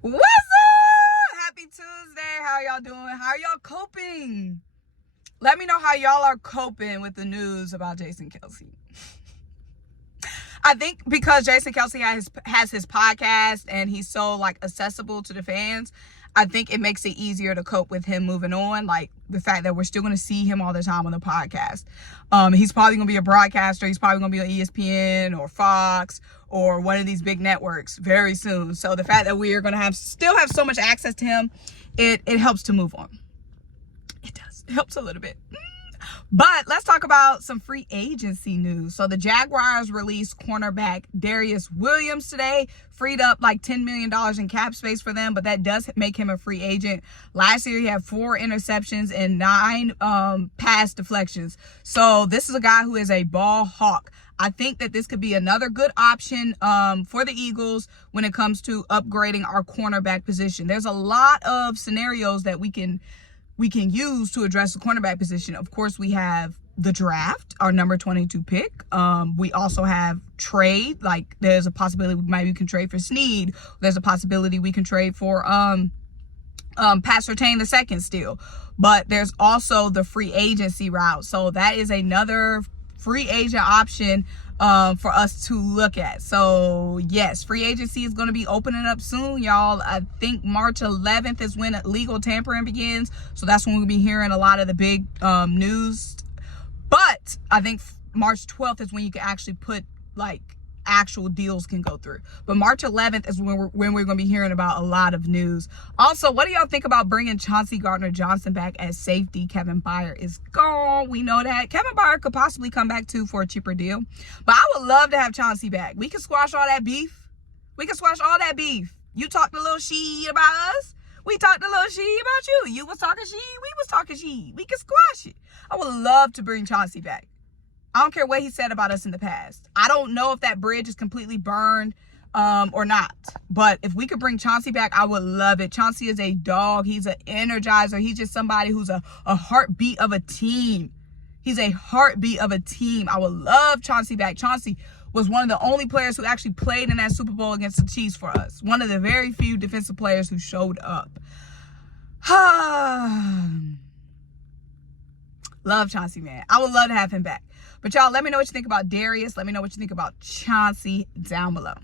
What's up? Happy Tuesday. How y'all doing? How are y'all coping? Let me know how y'all are coping with the news about Jason Kelce. I think because Jason Kelce has his podcast and he's so like accessible to the fans, I think it makes it easier to cope with him moving on. Like the fact that we're still going to see him all the time on the podcast. He's probably going to be a broadcaster. He's probably going to be on ESPN or Fox or one of these big networks very soon. So the fact that we are going to still have so much access to him, it helps to move on. It does. It helps a little bit. But let's talk about some free agency news. So the Jaguars released cornerback Darious today, freed up like $10 million in cap space for them, but that does make him a free agent. Last year, he had 4 interceptions and 9 pass deflections. So this is a guy who is a ball hawk. I think that this could be another good option for the Eagles when it comes to upgrading our cornerback position. There's a lot of scenarios that we can use to address the cornerback position. Of course, we have the draft, our number 22 pick. We also have trade. Like there's a possibility we can trade for Snead. There's a possibility we can trade for Pastertain II still. But there's also the free agency route. So that is another free agent option for us to look at. So yes, free agency is going to be opening up soon, y'all. I think March 11th is when legal tampering begins. So that's when we'll be hearing a lot of the big news. But I think March 12th is when you can actually put like actual deals can go through. But March 11th is when we're going to be hearing about a lot of news. Also, what do y'all think about bringing Chauncey Gardner-Johnson back as safety? Kevin Byard is gone. We know that. Kevin Byard could possibly come back too for a cheaper deal. But I would love to have Chauncey back. We can squash all that beef. We can squash all that beef. You talked a little shit about us. We talked a little shit about you. You was talking shit. We was talking shit. We can squash it. I would love to bring Chauncey back. I don't care what he said about us in the past. I don't know if that bridge is completely burned or not. But if we could bring Chauncey back, I would love it. Chauncey is a dog. He's an energizer. He's just somebody who's a heartbeat of a team. He's a heartbeat of a team. I would love Chauncey back. Chauncey was one of the only players who actually played in that Super Bowl against the Chiefs for us. One of the very few defensive players who showed up. Love Chauncey, man. I would love to have him back. But y'all, let me know what you think about Darious. Let me know what you think about Chauncey down below.